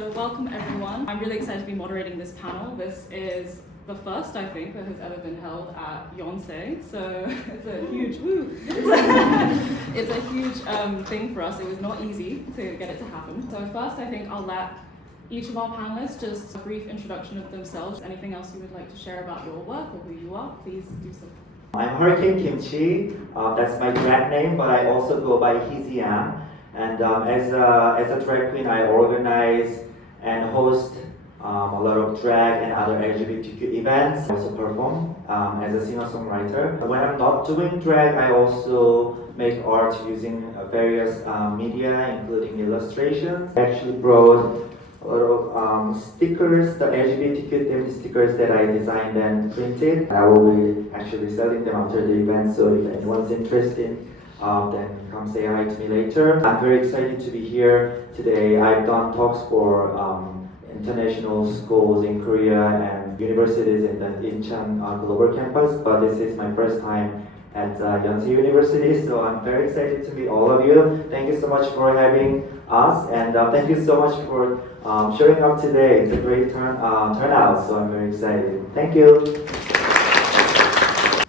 So welcome everyone. I'm really excited to be moderating this panel. This is the first, I think, that has ever been held at Yonsei. So it's a huge it's a huge thing for us. It was not easy to get it to happen. So first, I think I'll let each of our panelists just a brief introduction of themselves. Anything else you would like to share about your work or who you are, please do so. I'm Hurricane Kimchi. That's my drag name, but I also go by Heezy Yang. And as a drag queen, I organize and host a lot of drag and other LGBTQ events. I also perform as a singer-songwriter. When I'm not doing drag, I also make art using various media, including illustrations. I actually brought a lot of stickers, the LGBTQ themed stickers that I designed and printed. I will be actually selling them after the event, so if anyone's interested, then come say hi to me later. I'm very excited to be here today. I've done talks for international schools in Korea and universities in the Incheon Global Campus, but this is my first time at Yonsei University, so I'm very excited to meet all of you. Thank you so much for having us, and thank you so much for showing up today. It's a great turnout, so I'm very excited. Thank you.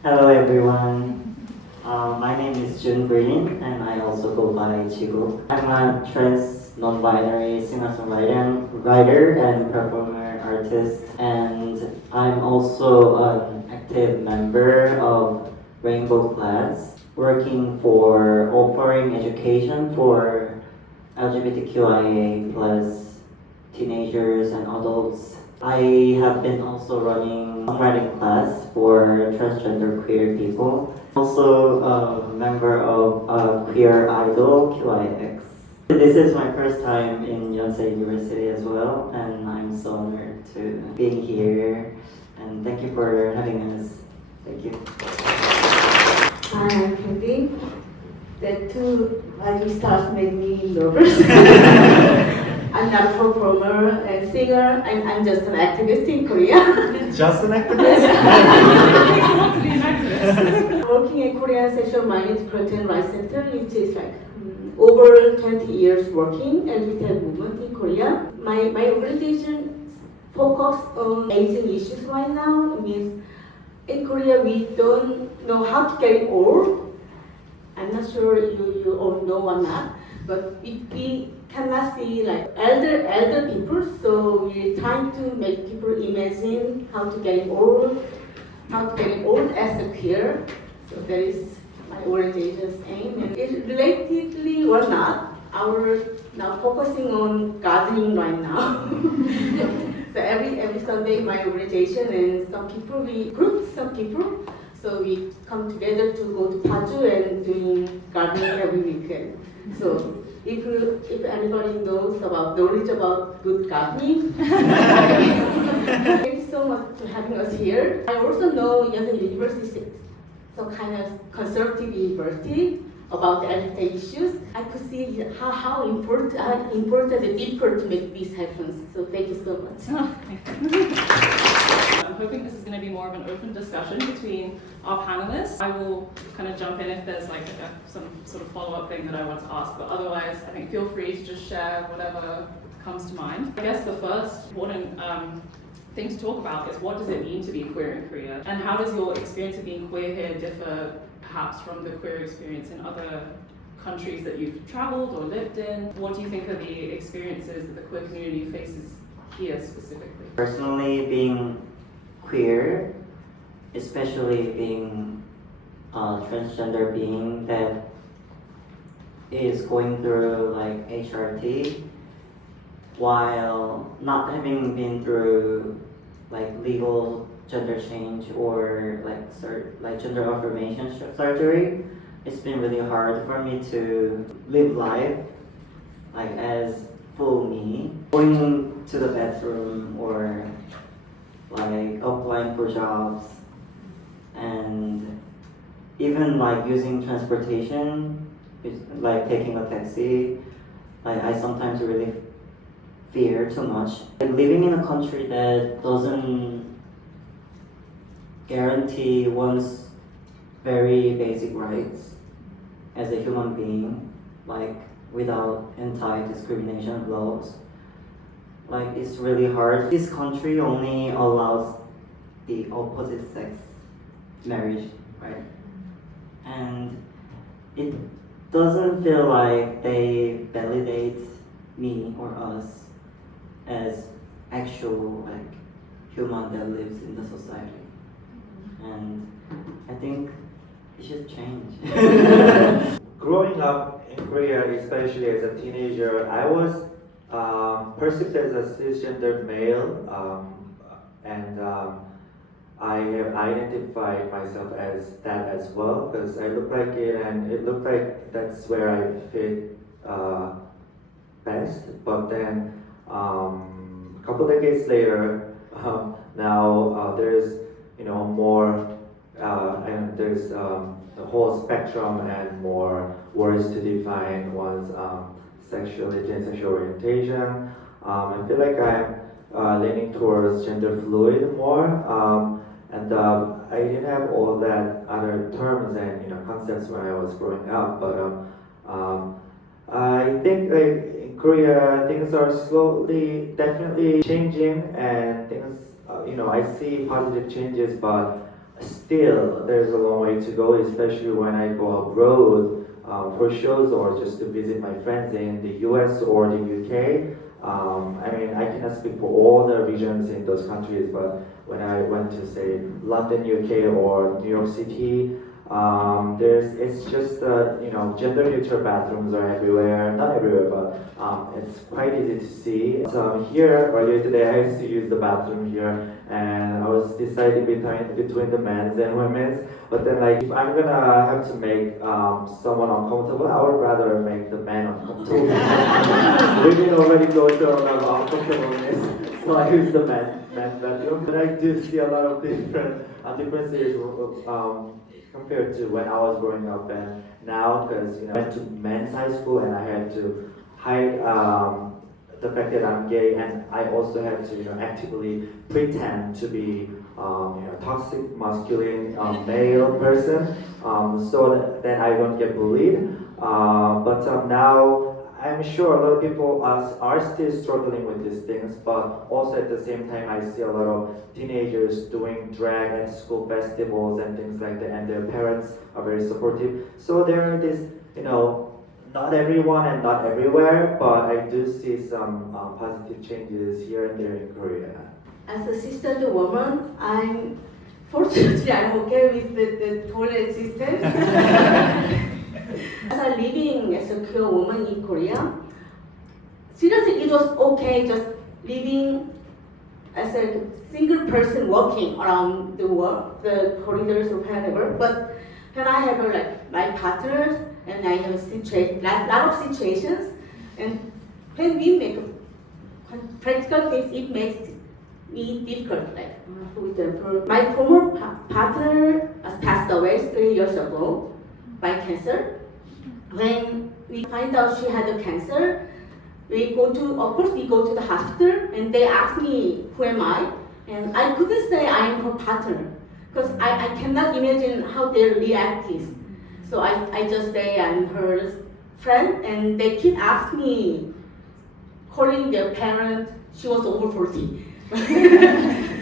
Hello everyone. My name is Jun Green, and I also go by Chigo. I'm a trans, non-binary singer-songwriter, writer, and performer artist, and I'm also an active member of Rainbow Class, working for offering education for LGBTQIA plus teenagers and adults. I have been also running a songwriting class for transgender queer people. Also a member of queer idol QIX. This is my first time in Yonsei University as well, and I'm so honored to be here. And thank you for having us. Thank you. Hi, I'm Candy. The two stars made me nervous. I'm not a performer and singer. I'm just an activist in Korea. Just an activist? It takes a lot to be an activist. I'm working in Korean Sexual Minority Protect and Rights Center, which is like over 20 years working LGBT movement in Korea. My organization focuses on aging issues right now. It means in Korea we don't know how to get old. I'm not sure you all know or not, but we cannot see like elder people, so we're trying to make people imagine how to get old as a queer. So that is my organization's aim. And it relatedly or not, our now focusing on gardening right now. So every Sunday, my organization and some people, we group some people, so we come together to go to Paju and doing gardening every weekend. So if anybody knows about knowledge about good gardening, thank you so much for having us here. I also know Yonsei University is some kind of conservative university about the LGBT issues. I could see how important and difficult to make this happen. So thank you so much. I'm hoping this is going to be more of an open discussion between our panelists. I will kind of jump in if there's like some sort of follow-up thing that I want to ask, but otherwise I think feel free to just share whatever comes to mind. I guess the first important thing to talk about is what does it mean to be queer in Korea, and how does your experience of being queer here differ perhaps from the queer experience in other countries that you've traveled or lived in? What do you think are the experiences that the queer community faces here specifically? Personally, being queer, especially being a transgender being that is going through like HRT, while not having been through like legal gender change or like gender affirmation surgery, it's been really hard for me to live life like as full me. Going to the bathroom or like applying for jobs, and even like using transportation, like taking a taxi, like I sometimes really fear too much. Like living in a country that doesn't guarantee one's very basic rights as a human being, like without anti-discrimination laws, like it's really hard. This country only allows the opposite sex marriage, right? And it doesn't feel like they validate me or us as actual like human that lives in the society. And I think it should change. Growing up in Korea, especially as a teenager, I was perceived as a cisgender male, and I have identified myself as that as well because I look like it, and it looked like that's where I fit best. But then a couple decades later, now there's more, and there's the whole spectrum and more words to define one's sexuality and sexual orientation. I feel like I'm leaning towards gender fluid more, and I didn't have all that other terms and concepts when I was growing up. But I think like in Korea things are slowly, definitely changing, and things I see positive changes, but still there's a long way to go, especially when I go abroad for shows or just to visit my friends in the US or the UK. I mean, I cannot speak for all the regions in those countries, but when I went to say London, UK or New York City, it's just gender neutral bathrooms are everywhere, not everywhere, but it's quite easy to see. So here earlier today I used to use the bathroom here, and I was deciding between the men's and women's, but then like if I'm gonna have to make someone uncomfortable, I would rather make the man uncomfortable. Women already go through a lot of uncomfortableness, so I use the men's bathroom. But I do see a lot of differences compared to when I was growing up and now, because I went to men's high school and I had to hide the fact that I'm gay, and I also had to actively pretend to be toxic masculine male person, so that I don't get bullied. But now I'm sure a lot of people are still struggling with these things, but also at the same time I see a lot of teenagers doing drag at school festivals and things like that, and their parents are very supportive. So there are this, not everyone and not everywhere, but I do see some positive changes here and there in Korea. As a cisgender woman, fortunately I'm okay with the toilet system. As a living as a queer woman in Korea, seriously, it was okay just living as a single person walking around the world, the corridors or whatever. But when I have like my partners and I have a lot of situations, and when we make practical things, it makes me difficult. Like for example, my former partner passed away 3 years ago by cancer. When we find out she had a cancer, we go to the hospital, and they ask me who am I, and I couldn't say I am her partner because I cannot imagine how they react is. So I just say I'm her friend, and they keep asking me, calling their parents. She was over 40.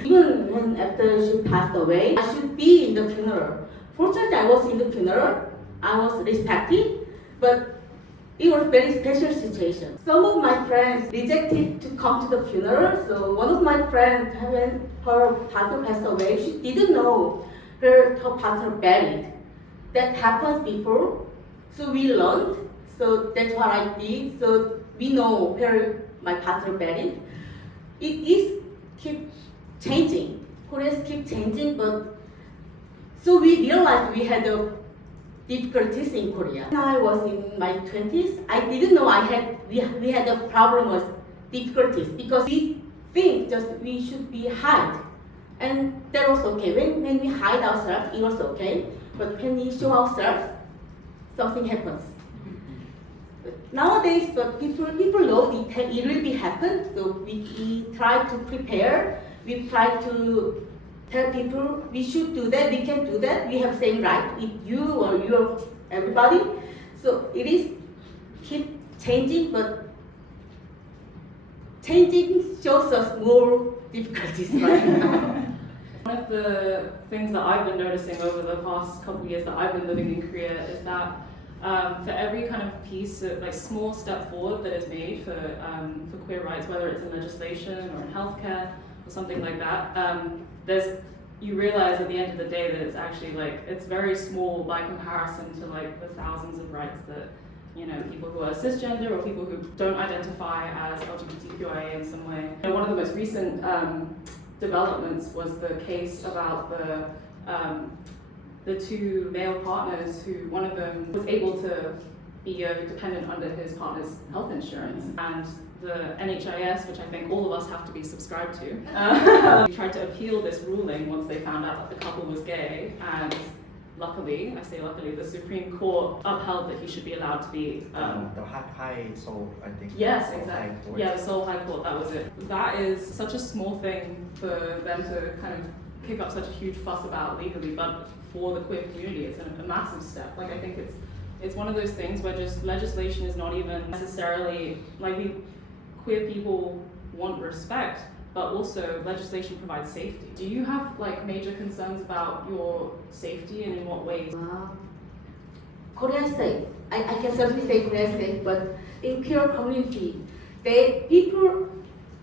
Even when after she passed away, I should be in the funeral. Fortunately, I was in the funeral. I was respected. But it was a very special situation. Some of my friends rejected to come to the funeral. So one of my friends, when her partner passed away, she didn't know her partner buried. That happened before. So we learned. So that's what I did. So we know where my partner buried. It is keep changing. Koreans keep changing, but so we realized we had a difficulties in Korea. When I was in my 20s, I didn't know we had a problem with difficulties because we think just we should be hide, and that was okay. When we hide ourselves, it was okay. But when we show ourselves, something happens. But nowadays, but people know it will be happen. So we try to prepare. We try to tell people we should do that, we can do that, we have same right with you or your everybody. So it is keep changing, but changing shows us more difficulties right now. One of the things that I've been noticing over the past couple of years that I've been living in Korea is that for every kind of piece, like small step forward that is made for queer rights, whether it's in legislation or in healthcare or something like that, you realize at the end of the day that it's actually like, it's very small by comparison to like the thousands of rights that, you know, people who are cisgender or people who don't identify as LGBTQIA in some way. You know, one of the most recent developments was the case about the two male partners who one of them was able to be a dependent under his partner's health insurance, and the NHIS, which I think all of us have to be subscribed to, tried to appeal this ruling once they found out that the couple was gay, and luckily, I say luckily, the Supreme Court upheld that he should be allowed to be the high Seoul, I think. yes, Seoul exactly. High Court. Yeah, the Seoul High Court, that was it. That is such a small thing for them to kind of kick up such a huge fuss about legally, but for the queer community, it's a massive step. Like, I think it's one of those things where just legislation is not even necessarily, like, queer people want respect, but also legislation provides safety. Do you have like major concerns about your safety, and in what ways? Korea's safe. I can certainly say Korea's safe, but in queer community, people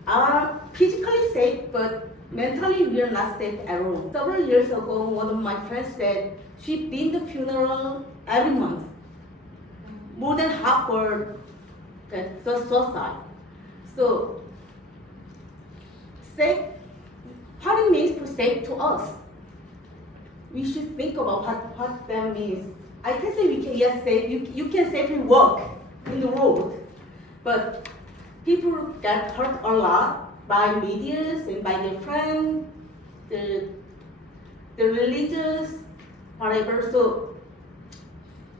are physically safe, but mentally we are not safe at all. Several years ago, one of my friends said she'd been to funeral every month. More than half were suicide. So, safe, what it means to safe to us. We should think about what that means. I can say we can, yes, safe, you can safely walk in the road, but people get hurt a lot by medias and by their friends, the religious, whatever. So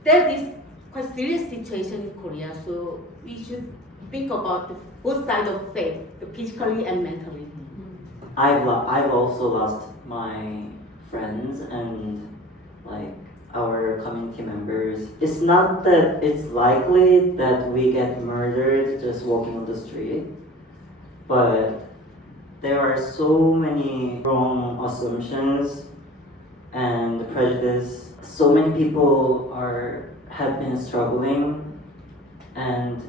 there is quite serious situation in Korea. So we should think about the both sides of faith, physically and mentally. I've also lost my friends and like our community members. It's not that it's likely that we get murdered just walking on the street, but there are so many wrong assumptions and prejudice. So many people have been struggling, and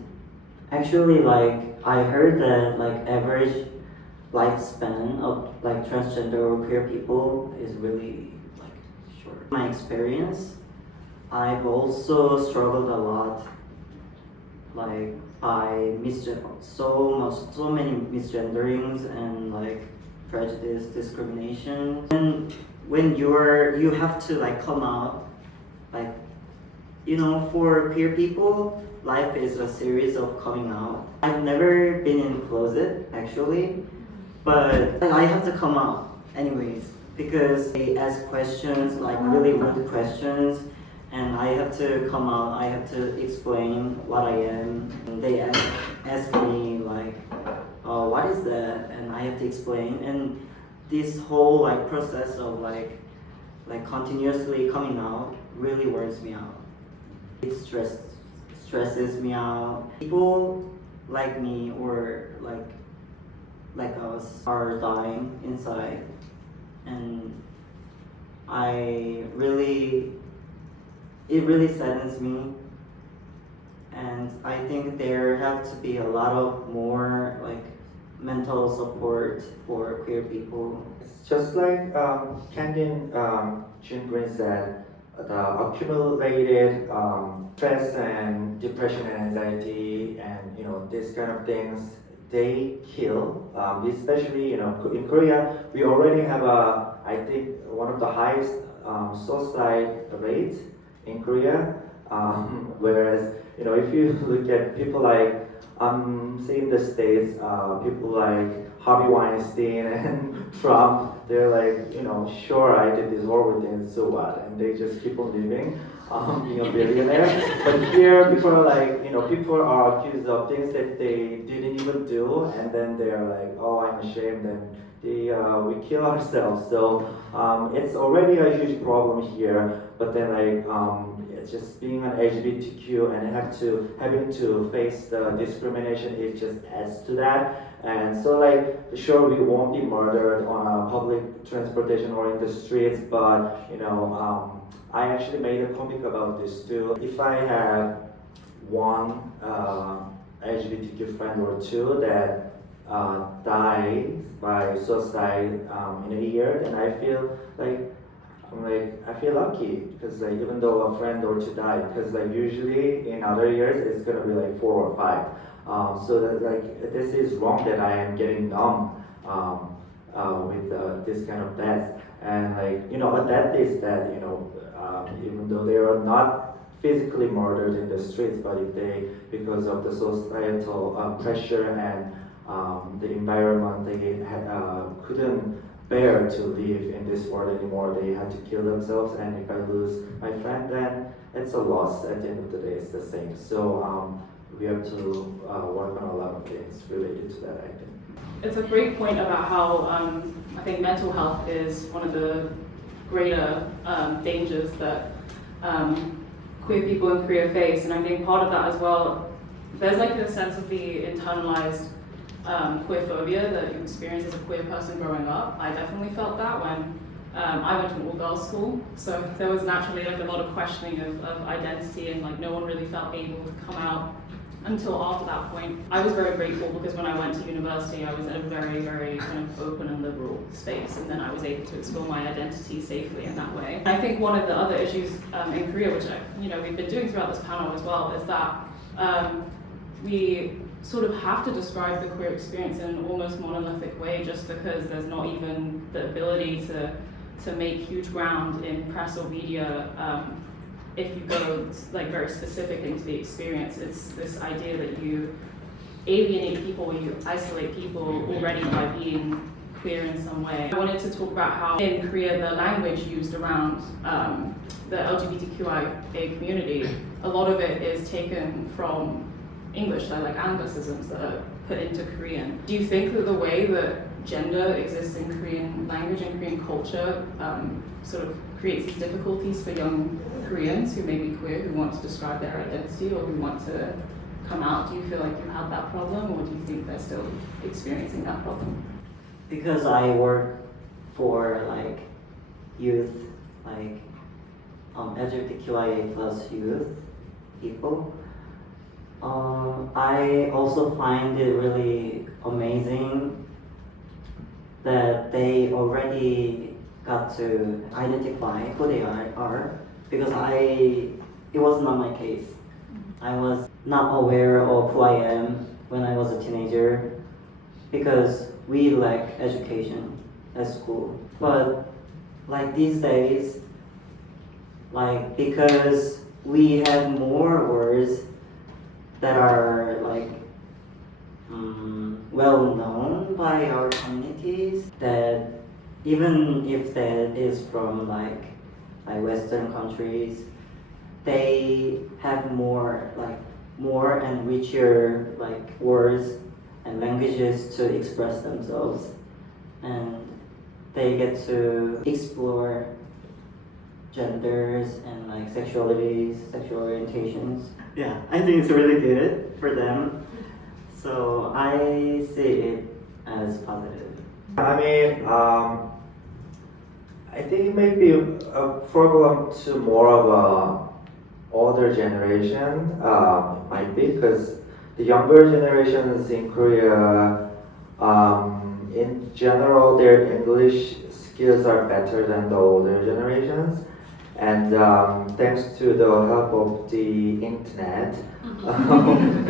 actually, like, I heard that like average lifespan of like transgender or queer people is really like short. My experience, I've also struggled a lot, like by so many misgenderings and like prejudice, discrimination. And when you have to like come out, like, you know, for queer people, life is a series of coming out. I've never been in a closet, actually, but I have to come out anyways, because they ask questions, like really rude questions, and I have to come out, I have to explain what I am. And they ask me like, what is that? And I have to explain. And this whole like process of like continuously coming out really wears me out. It stresses me out. People like me or like us are dying inside, and it really saddens me. And I think there have to be a lot of more like mental support for queer people. Just like Candin June Green said, the accumulated stress and depression and anxiety and these kind of things, they kill. Especially in Korea, we already have I think one of the highest suicide rates in Korea. Whereas if you look at people like say in the States, people like Harvey Weinstein and Trump, they're like, sure, I did this horrible thing, so what? And they just keep on living, being a billionaire. But here, people are like, people are accused of things that they didn't even do, and then they're like, oh, I'm ashamed, and we kill ourselves. So it's already a huge problem here, but then it's just being an LGBTQ and having to face the discrimination, it just adds to that. And so like, sure, we won't be murdered on a public transportation or in the streets, but I actually made a comic about this too. If I have one LGBTQ friend or two that die by suicide in a year, then I feel I feel lucky because even though a friend or two died, because usually in other years it's gonna be 4 or 5. So that this is wrong that I am getting numb with this kind of death. And a death is that even though they are not physically murdered in the streets, but if they, because of the societal pressure and the environment, they couldn't bear to live in this world anymore. They had to kill themselves, and if I lose my friend, then it's a loss. At the end of the day, it's the same. So we have to work on a lot of things related to that, I think. It's a great point about how I think mental health is one of the greater dangers that queer people in Korea face, and I think part of that as well, there's a sense of the internalized queerphobia that you experience as a queer person growing up. I definitely felt that when I went to an all-girls school, so there was naturally a lot of questioning of identity, and no one really felt able to come out until after that point. I was very grateful because when I went to university, I was in a very, very kind of open and liberal space, and then I was able to explore my identity safely in that way. I think one of the other issues in Korea, which we've been doing throughout this panel as well, is that we sort of have to describe the queer experience in an almost monolithic way, just because there's not even the ability to make huge ground in press or media. If you go very specific into the experience, it's this idea that you alienate people or you isolate people already by being queer in some way. I wanted to talk about how in Korea the language used around the LGBTQIA community, a lot of it is taken from English, so Anglicisms that are put into Korean. Do you think that the way that gender exists in Korean language and Korean culture sort of creates these difficulties for young Koreans who may be queer, who want to describe their identity or who want to come out? Do you feel like you have that problem, or do you think they're still experiencing that problem? Because I work for youth, LGBTQIA plus youth people, I also find it really amazing that they already got to identify who they are, because it was not my case. I was not aware of who I am when I was a teenager because we lack education at school. But these days, because we have more words that are well known by our communities, that even if that is from Western countries, they have more and richer words and languages to express themselves, and they get to explore genders and sexualities, sexual orientations. Yeah, I think it's really good for them. So I see it as positive. I think it may be a problem to more of a older generation, might be, because the younger generations in Korea, in general, their English skills are better than the older generations. And thanks to the help of the internet,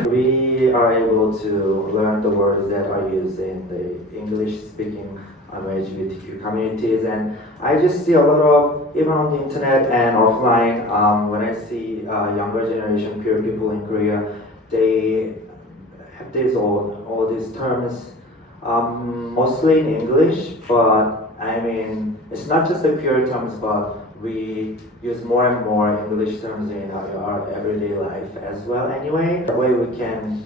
we are able to learn the words that are used in the English-speaking LGBTQ communities. And I just see a lot of, even on the internet and offline, when I see younger generation queer people in Korea, they have all these terms, mostly in English, but it's not just the queer terms, but we use more and more English terms in our everyday life as well anyway. That way we can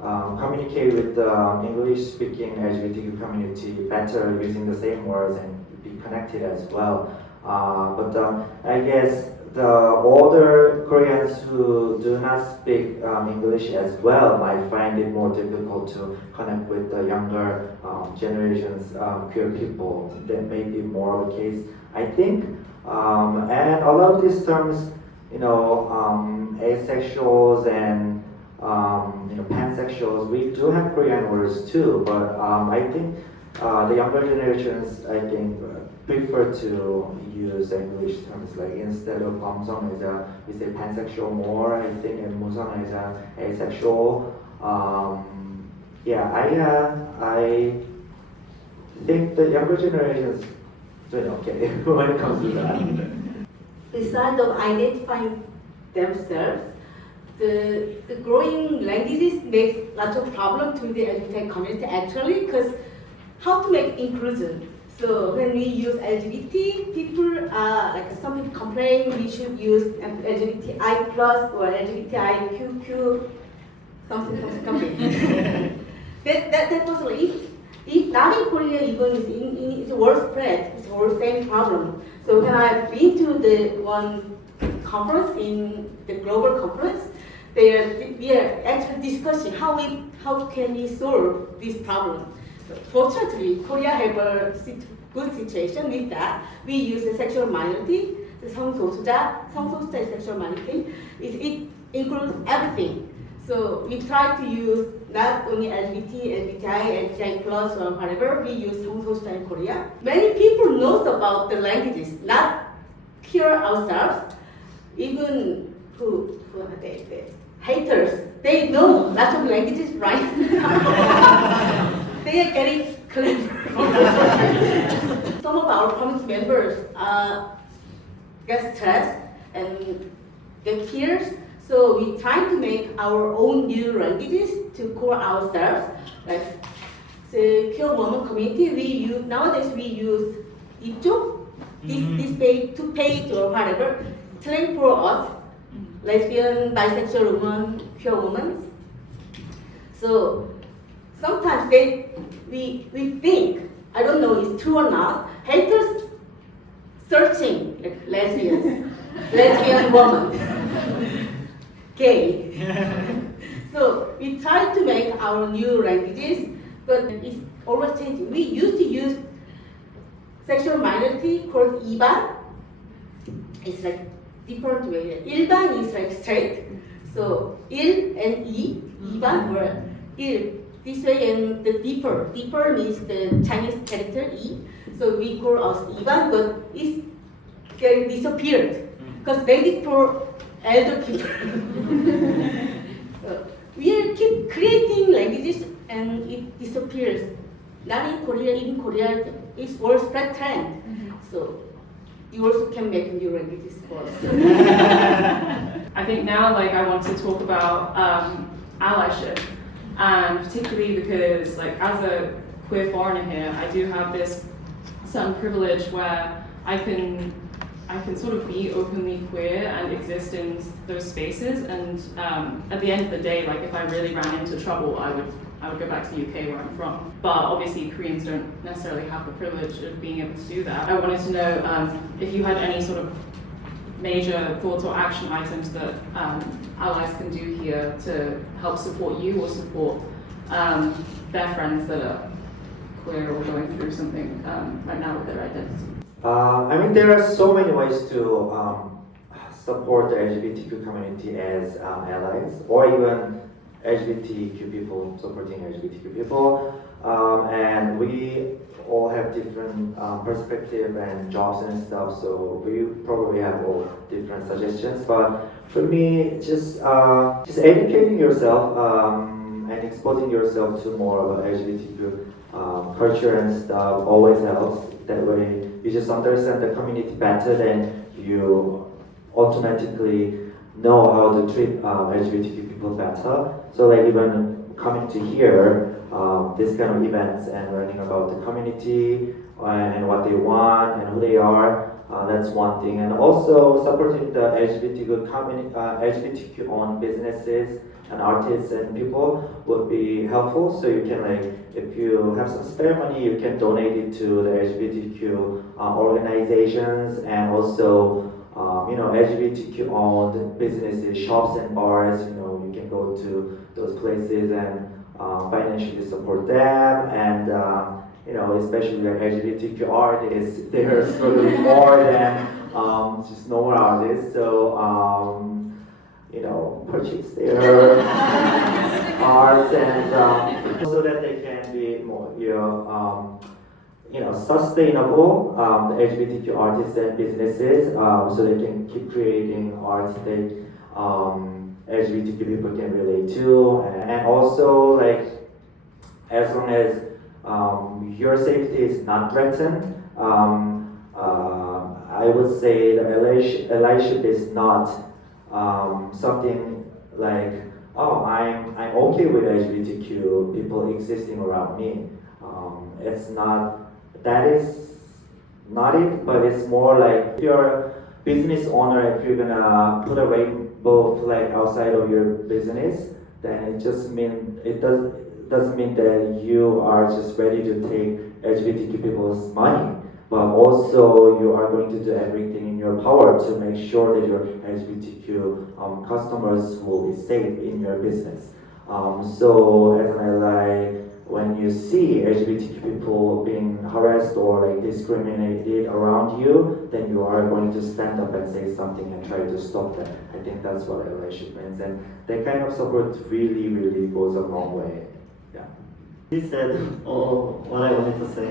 communicate with the English-speaking LGBTQ community better using the same words and be connected as well. But I guess the older Koreans who do not speak English as well might find it more difficult to connect with the younger generations queer people. That may be more of a case, I think. And a lot of these terms, asexuals and pansexuals, we do have Korean words too, but I think the younger generations, prefer to use English terms, like instead of 남성애자, we say pansexual more, I think, and 무성애자, asexual. I think the younger generations doing okay when it comes to that. Besides of identifying themselves, the growing languages makes lots of problem to the LGBT community actually, because how to make inclusion. So when we use LGBT, people like some people complain we should use LGBTI plus or LGBTIQQ something. that was like if not in Korea, even it's worse spread, it's the same problem. So when I've been to the one conference in the global conference, we are actually discussing how can we solve this problem. Fortunately, Korea have a good situation with that. We use the sexual minority, the 성소수자 is sexual minority. It includes everything. So we try to use not only LGBT, LGBTI, LGBTI plus or whatever, we use 성소수자 in Korea. Many people knows about the languages, not here ourselves, even who are they haters, they know lots of languages, right? They are getting clever. Some of our community members get stressed and get tears. So we try to make our own new languages to call ourselves. Like the queer woman community, nowadays we use 이쪽, this page, two page or whatever, slang for us, lesbian, bisexual woman, queer woman. So sometimes we think, I don't know if it's true or not, haters searching like lesbian woman, gay. So we try to make our new languages, but it's always changing. We used to use sexual minority called 이반. It's like different way. 일반 is like straight. So 일 and 이반 were 일. This way and the deeper means the Chinese character E. So we call us 이반, but it's getting disappeared because they did for elder people. We keep creating languages and it disappears. Not in Korea, in Korea it's world spread trend. So you also can make new languages for us. I think now I want to talk about allyship. And particularly because, as a queer foreigner here, I do have this certain privilege where I can sort of be openly queer and exist in those spaces. And at the end of the day, if I really ran into trouble, I would go back to the UK where I'm from. But obviously, Koreans don't necessarily have the privilege of being able to do that. I wanted to know if you had any sort of major thoughts or action items that allies can do here to help support you or support their friends that are queer or going through something right now with their identity. There are so many ways to support the LGBTQ community as allies, or even LGBTQ people supporting LGBTQ people. And we all have different perspective and jobs and stuff, so we probably have all different suggestions. But for me, just educating yourself and exposing yourself to more of LGBTQ culture and stuff always helps. That way, you just understand the community better, then you automatically know how to treat LGBTQ people better. So even coming to here, this kind of events and learning about the community and what they want and who they are, that's one thing. And also supporting the LGBTQ community, LGBTQ owned businesses and artists and people would be helpful. So you can if you have some spare money, you can donate it to the LGBTQ organizations, and also LGBTQ owned businesses, shops and bars. You can go to those places and financially support them, and especially the LGBTQ artists, they're struggling more than just normal artists. So purchase their art and so that they can be more sustainable, the LGBTQ artists and businesses, so they can keep creating art that LGBTQ people can relate to, and also as long as your safety is not threatened, I would say the allyship is not something like, oh, I'm okay with LGBTQ people existing around me. It's not. That is not it, but it's more like if you're a business owner, if you're gonna put a rainbow flag outside of your business, then it doesn't mean that you are just ready to take LGBTQ people's money, but also you are going to do everything in your power to make sure that your LGBTQ customers will be safe in your business. So as an ally, when you see LGBTQ people being harassed or discriminated around you, then you are going to stand up and say something and try to stop that. I think that's what allyship means, and that kind of support really, really goes a long way. Yeah. You said all what I wanted to say,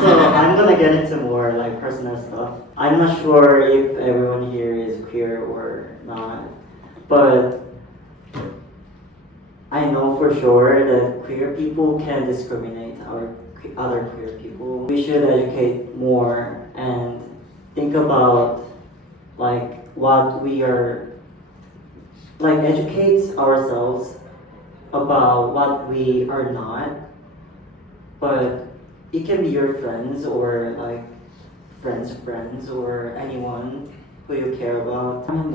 so I'm gonna get into more personal stuff. I'm not sure if everyone here is queer or not, but I know for sure that queer people can discriminate other queer people. We should educate more and think about what we are, educate ourselves about what we are not. But it can be your friends or friends or anyone who you care about. And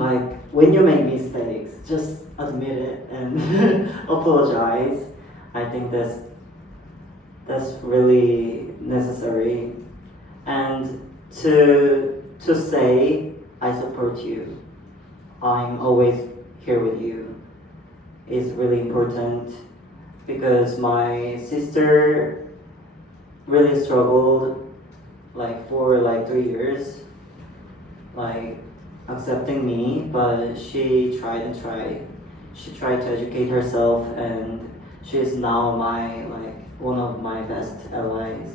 when you make mistakes, just admit it and apologize. I think that's really necessary. And to say I support you, I'm always here with you, is really important, because my sister really struggled for 3 years accepting me, but she tried and tried. She tried to educate herself, and she's now one of my best allies.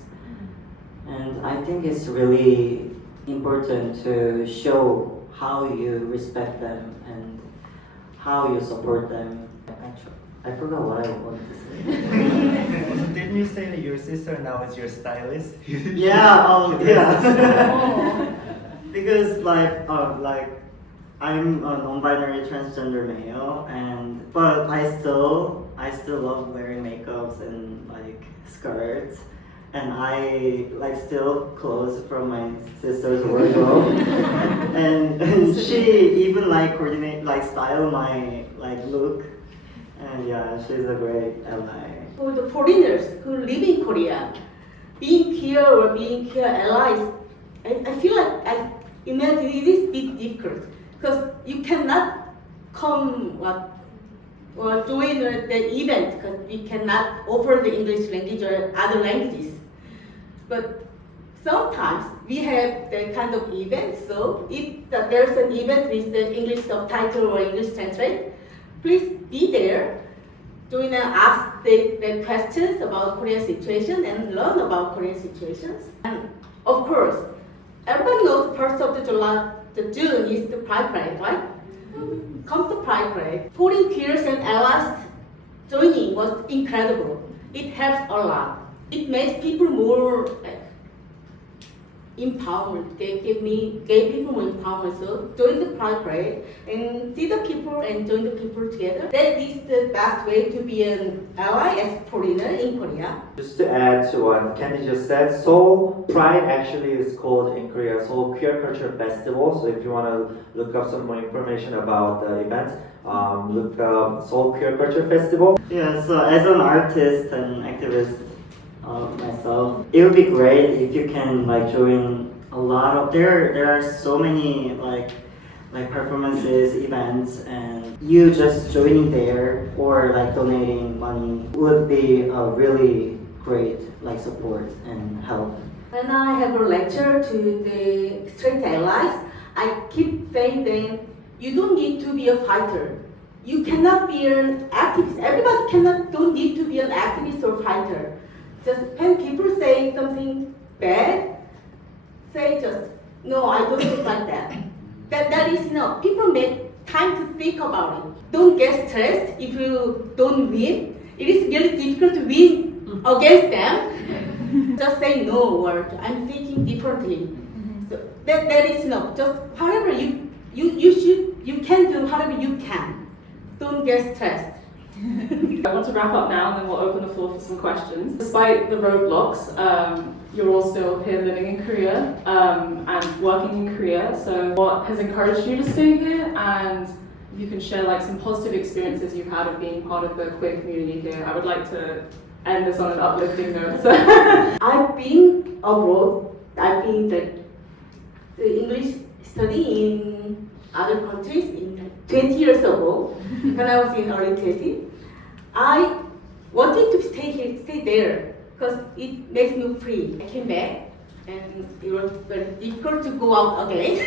And I think it's really important to show how you respect them and how you support them. I forgot what I wanted to say. Didn't you say that your sister now is your stylist? Yeah, yeah. Because I'm a non-binary transgender male, but I still love wearing makeups and skirts, and I steal clothes from my sister's wardrobe, and she even coordinate style my look, and yeah, she's a great ally. For the foreigners who live in Korea, being queer or being queer allies, I feel it is a bit difficult, because you cannot come or join the event, because we cannot offer the English language or other languages. But sometimes we have that kind of event, so if there's an event with the English subtitle or English translate, please be there, join and ask the questions about Korean situation and learn about Korean situations. And of course, everybody knows 1st of July, June is the Pride Parade, right? Come to Pride Parade. Foreign queers and allies joining was incredible. It helps a lot. It makes people more empowerment. They gave people more empowerment. So join the Pride Parade and see the people and join the people together. That is the best way to be an ally as a foreigner in Korea. Just to add to what Candy just said, Seoul Pride actually is called in Korea Seoul Queer Culture Festival. So if you want to look up some more information about the event, look up Seoul Queer Culture Festival. Yeah, so as an artist and activist myself, it would be great if you can join a lot of there are so many like performances, events, and you just joining there or like donating money would be a really great like support and help. When I have a lecture to the straight allies, I keep saying them, you don't need to be a fighter. You cannot be an activist. Everybody don't need to be an activist or fighter. Just when people say something bad, say just, no, I don't look like that. That is enough. People make time to think about it. Don't get stressed if you don't win. It is really difficult to win against them. Just say no or I'm thinking differently. So that is enough. Just however you can do however you can. Don't get stressed. I want to wrap up now and then we'll open the floor for some questions. Despite the roadblocks, you're all still here living in Korea and working in Korea. So what has encouraged you to stay here? And if you can share like some positive experiences you've had of being part of the queer community here. I would like to end this on an uplifting note. I've been abroad. I've been the English study in other countries in 20 years ago when I was in early 20s. I wanted to stay there because it makes me free. I came back and it was very difficult to go out again.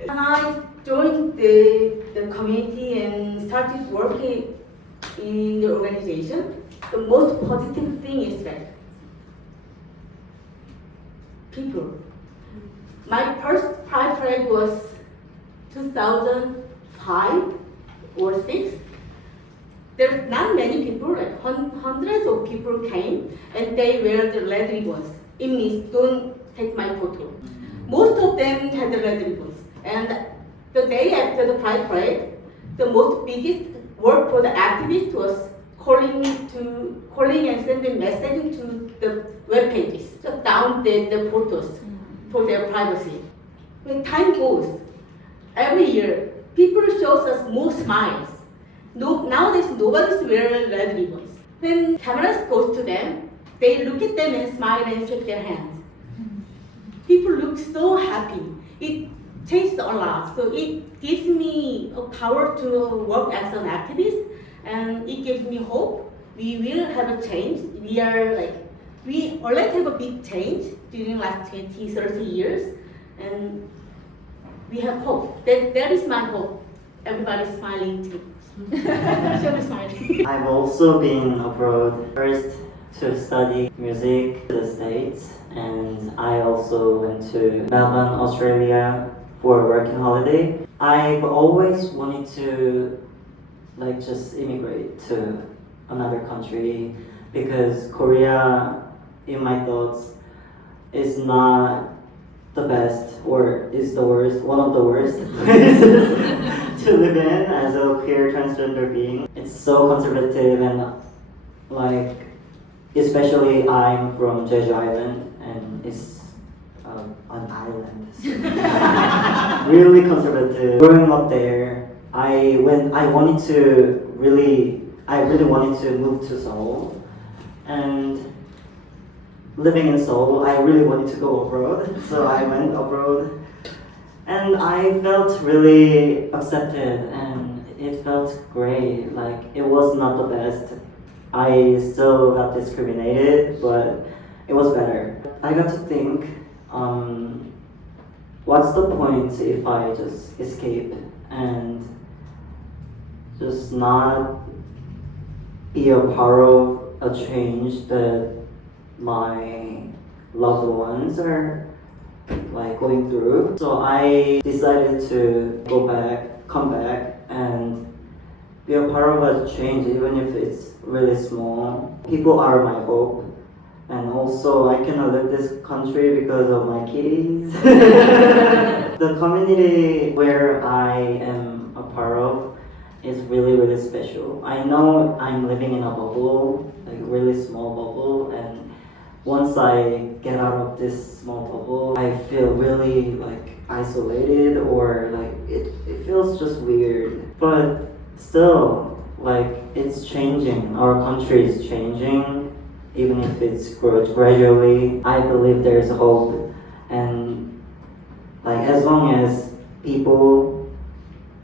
And I joined the community and started working in the organization. The most positive thing is that people. My first Pride Parade was 2005 or 6. There's not many people, like hundreds of people came and they wear the red ribbons. It means don't take my photo. Most of them had the red ribbons. And the day after the Pride Parade, the most biggest work for the activists was calling and sending messages to the web pages, shut down the photos for their privacy. When time goes, every year, people show us more smiles. Nowadays, nobody's wearing red ribbons. When cameras goes to them, they look at them and smile and shake their hands. People look so happy. It changed a lot. So it gives me a power to work as an activist, and it gives me hope. We will have a change. We already have a big change during last 20, 30 years, and we have hope. That is my hope. Everybody's smiling too. She'll be smiling. I've also been abroad, first to study music to the States, and I also went to Melbourne, Australia for a working holiday. I've always wanted to just immigrate to another country because Korea, in my thoughts, is not the best or is the worst, one of the worst places to live in as a queer transgender being. It's so conservative and especially I'm from Jeju Island and it's an island. So really conservative. Growing up there, I really wanted to move to Seoul, and living in Seoul, I really wanted to go abroad, so I went abroad, and I felt really accepted, and it felt great. It was not the best. I still got discriminated, but it was better. I got to think, what's the point if I just escape and just not be a part of a change that my loved ones are going through. So I decided to come back and be a part of a change, even if it's really small. People are my hope, and also I cannot leave this country because of my kitties. The community where I am a part of is really, really special. I know I'm living in a bubble, a really small bubble, and once I get out of this small bubble, I feel really isolated, or it feels just weird. But still, it's changing. Our country is changing, even if it's gradually. I believe there's hope, and Like as long as people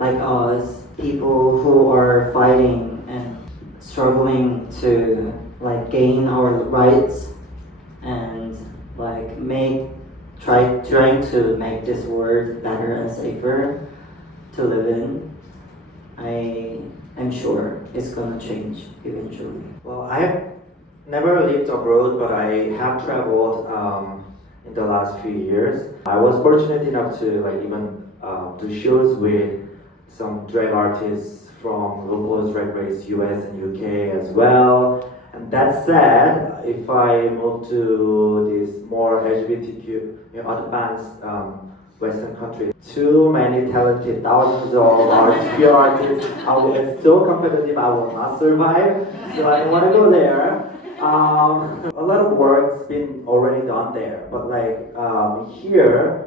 like us, people who are fighting and struggling to like gain our rights and like trying to make this world better and safer to live in, I am sure it's gonna change eventually. Well, I have never lived abroad, but I have traveled in the last few years. I was fortunate enough to like even do shows with some drag artists from RuPaul's Drag Race US and UK as well. And that said, if I move to these more LGBTQ advanced Western countries, too many talented thousands of queer artists. It's so competitive, I will not survive. So I don't want to go there. A lot of work's been already done there, but like here,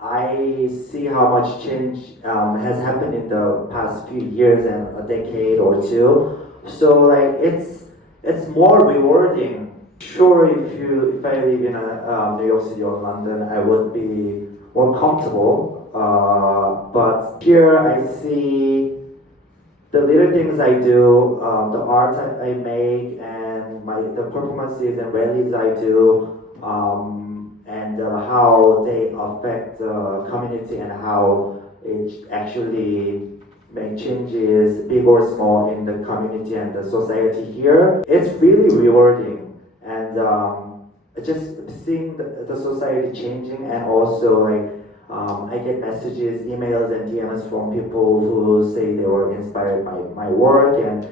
I see how much change has happened in the past few years and a decade or two. So like it's more rewarding. Sure, if I live in New York City or London, I would be more comfortable. But here I see the little things I do, the art I make, and the performances and rallies I do, and how they affect the community and how it actually make changes, big or small, in the community and the society here. It's really rewarding, and just seeing the society changing, and also like I get messages, emails, and DMs from people who say they were inspired by my work and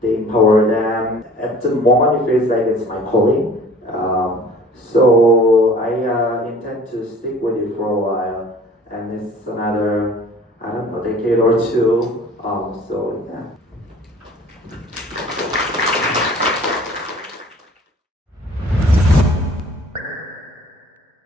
they empower them. At the moment, it feels like it's my calling. So I intend to stick with it for a while, and it's another, I don't know, decade or two. So yeah.